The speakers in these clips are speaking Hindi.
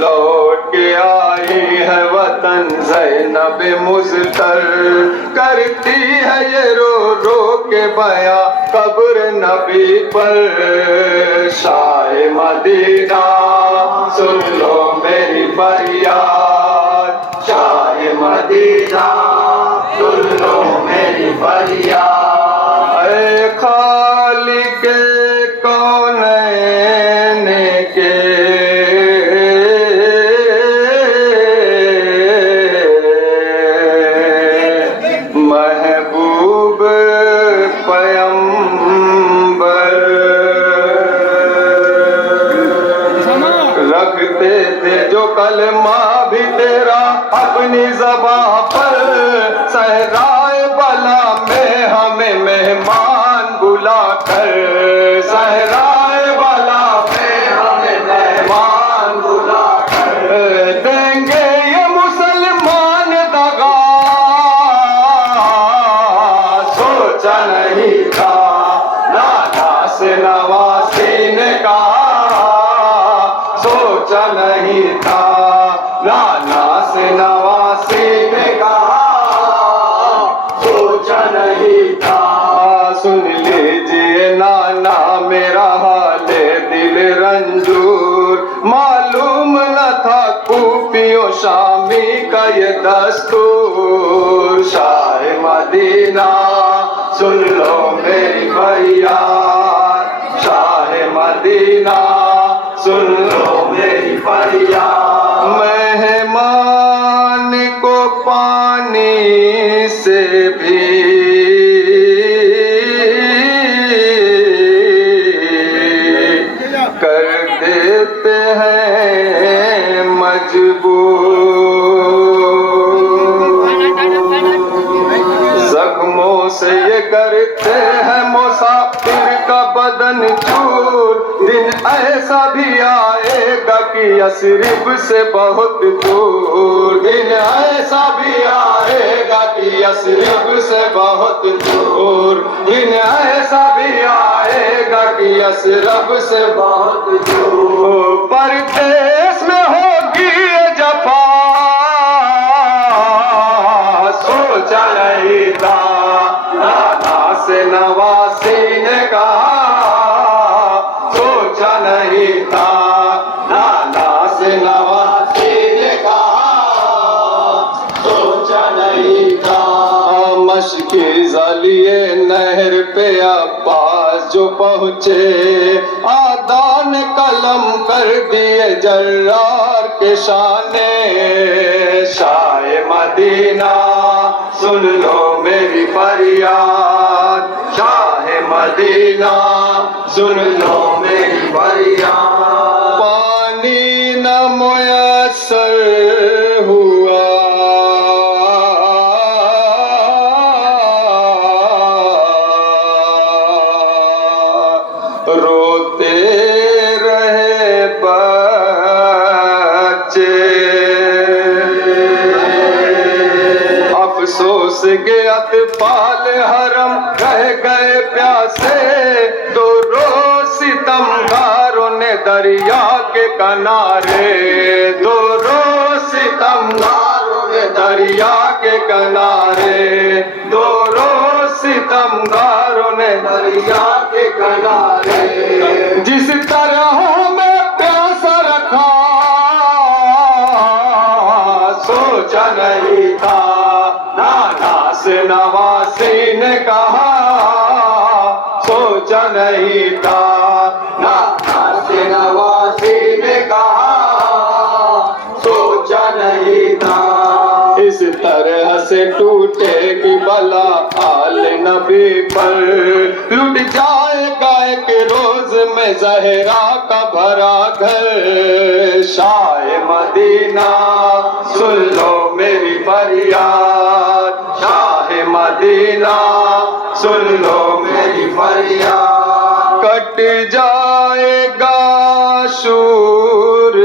लौट के आई है वतन ज़ैनब मुज़्तर, करती है ये रो रो के बयां कब्र नबी पर। शाह मदीना सुन लो मेरी फरियाद, शाह मदीना सुन लो मेरी फरियाद। ऐ खालिक कौनैन के महबूब पैगंबर, रखते थे जो कलमा भी तेरा अपनी ज़बां पर, सहराए बला में हमें मेहमान बुलाकर, सहराए बला में हमें मेहमान बुलाकर, देंगे ये मुसलमान दगा, सोचा नहीं था नाना से नवासी ने कहा, सोचा नहीं था नाना से नवासी ने कहा, सोचा नहीं था। सुन लीजिए नाना मेरा हाले दिल रंजूर, मालूम न था कूफियों शामी का ये दस्तूर। शाह मदीना सुन लो मेरी फरियाद, शाह मदीना सुन लो मेरी फरियाद। मेहमान को पानी से भी कर देते हैं मजबूर, जख्मों से ये करते हैं मुसाफिर का बदन चूर। दिन ऐसा भी आएगा कि यसरिब से बहुत दूर, दिन ऐसा भी आएगा कि यसरिब से बहुत दूर, दिन ऐसा भी आएगा कि यसरिब से बहुत दूर। परदेश में होगी ये जफा, सोचा नहीं था नाना से नवासी ने कहा, सोचा नहीं था नाना से नवासी ने कहा, सोचा नहीं था। मशकी ज़ालिए नहर पे अब्बास जो पहुँचे, आदान कलम कर दिए जर्रार के शाने। शाह मदीना सुन लो मेरी फरियाद, शाह मदीना सुन लो मेरी फरियाद। पानी न मुयस्सर हुआ, रोते रहे बच्चे, अफसोस के अतफाल हरम रह गए प्यासे। दो रोज सितमगारों ने दरिया के किनारे, दो रोज सितमगारों ने दरिया के किनारे, दो रोज सितमगारों ने दरिया के किनारे। जिस तरह में प्यासा रखा सोचा नहीं था नाना से नवासी ने कहा, सोचा नहीं था नाना से नवासी ने कहा, सोचा नहीं था। इस तरह से टूटेगी बला आल नबी पर, लुट जाएगा एक रोज में ज़हरा का भरा घर। शाह मदीना सुन लो मेरी फरियाद, शाह मदीना सुन लो मेरी फरियाद। कट जाएगा शूर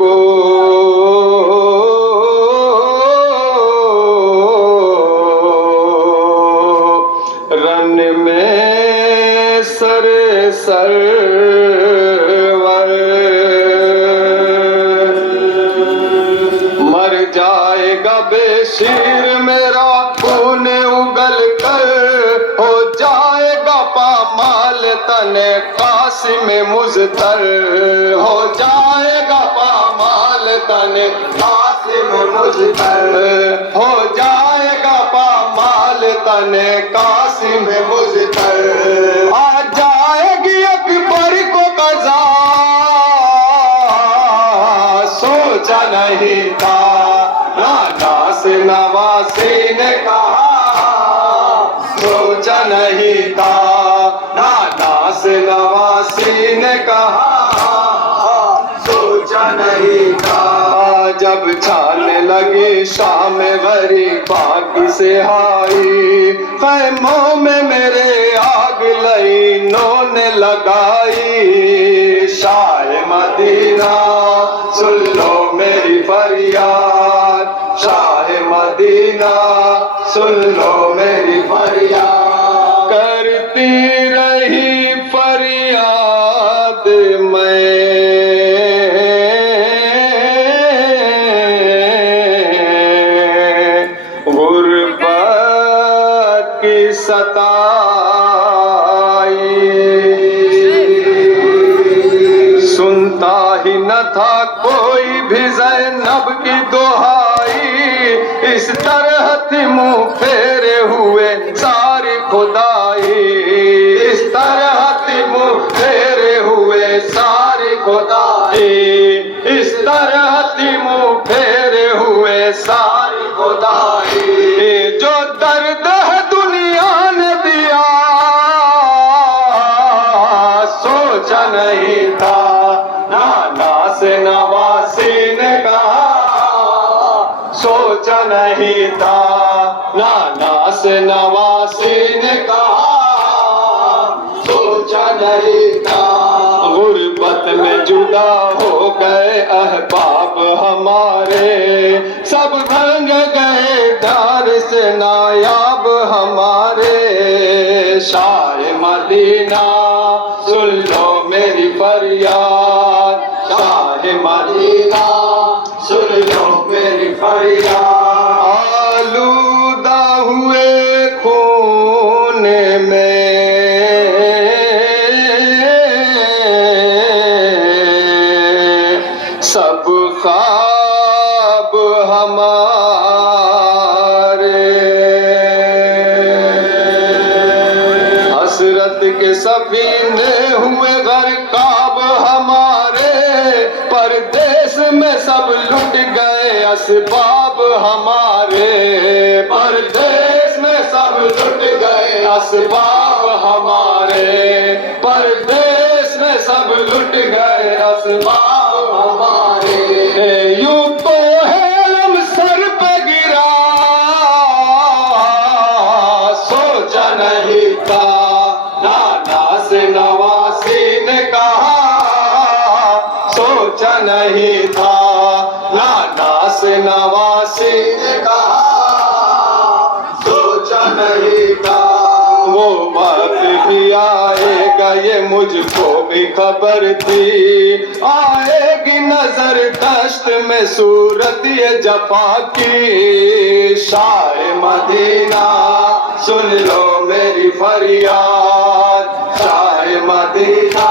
को रन में सरे सरवर, शीर मेरा खून उगल कर हो जाएगा पामाल तने कासिम मुज़तर, हो जाएगा पामाल तने कासिम मुज़तर, हो जाएगा पामाल तने कासिम मुज़तर। आ जाएगी अकबर को कज़ा सोचा नहीं था, नानास नवासी ने कहा सोचा नहीं था, नानास नवासी ने कहा सोचा नहीं था। जब छाने लगी शाम गरीबा की सिहाई, खैमों में मेरे आग लाइनों ने लगाई। शाह मदीना सुन लो मेरी फरियाद, शाह मदीना सुन लो मेरी फरियाद। करती रही फरियाद मैं गुर्बत की सताई, सुनता ही न था कोई भी ज़ैनब की दुहाई। इस तरह थी मुँह फेरे हुए सारी खुदाई, इस तरह थी मुँह फेरे हुए सारी खुदाई, इस तरह थी मुँह फेरे हुए सारी खुदाई। जो दर्द है दुनिया ने दिया सोचा नहीं था, नानास नवासी ने कहा सोचा नहीं था, नानास नवासी ने कहा सोचा नहीं था। गुर्बत में जुदा हो गए अहबाब हमारे, सब भांग गए डार से नायाब हमारे। शाह मदीना सुन लो मेरी फरियाद, शाह मदीना सुन लो मेरी फरियाद। आलूदा हुए खून में सब ख्वाब हमारे, हसरत के सफीने हुए गरकाब हमारे। परदेश में सब लुट गए असबाब हमारे, परदेश में सब लुट गए असबाब हमारे, परदेश में सब लुट गए असबाब हमारे। यूं तो हेलम सर पे गिरा सोचा नहीं था, नानास नवासी ने कहा सोचा नहीं था, नानास नवासी ने कहा सोचा नहीं था। वो वक्त भी आएगा ये मुझको भी खबर थी, आएगी नजर दश्त में सूरत ये जफा की। शाह मदीना सुन लो मेरी फरियाद, शाह मदीना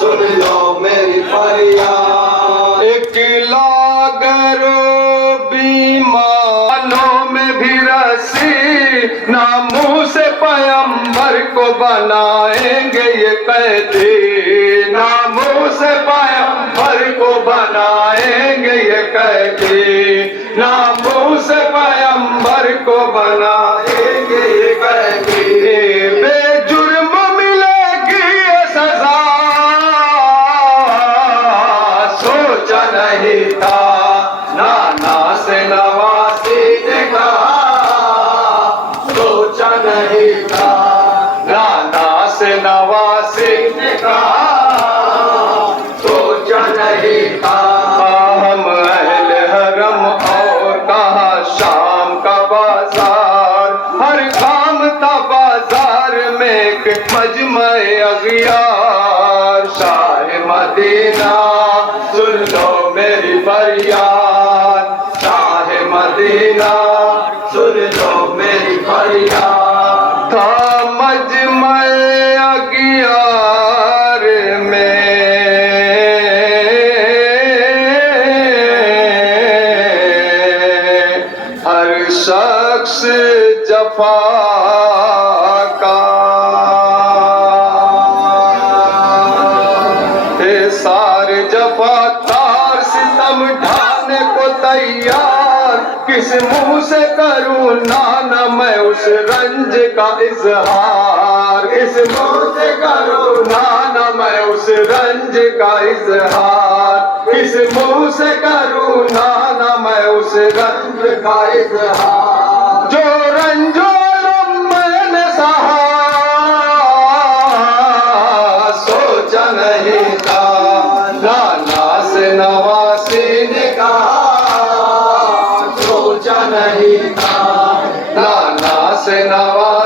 सुन लो मेरी फरियाद। एक लागरो बीमारों में भी रसी, नामों से पैगंबर को बनाएंगे ये कैदी, नामों से पैगंबर को बनाएंगे ये कैदी, नामों से पैगंबर को बनाएंगे ये कैदी। बेजुर्म मिलेगी ये सजा सोचा नहीं था, नानास नवासी ने कहा सोचा नहीं था, नानास नवासी ने कहा सोचा नहीं था। हम अहले हरम और कहा शाम का बाजार, हर काम था बाजार में एक मजमे अगियार। शाह मदीना सुन लो मेरी फरियाद, शाह मदीना मदीना सुन लो मेरी फरियाद। था मजमे अगियार में हर शख्स जफा का सारे जफा तार सितम ढाने को तैयार। किस मुंह से करूं नाना मैं उस रंज का इजहार। किस मुंह से करूं नाना मैं उस रंज का इजहार। किस मुंह से करूं नाना मैं उस रंज का इजहार। जो रंजो मैंने सहा सोचा नहीं था नाना से नवासी ने कहा। सोचा नहीं था नाना से नवासी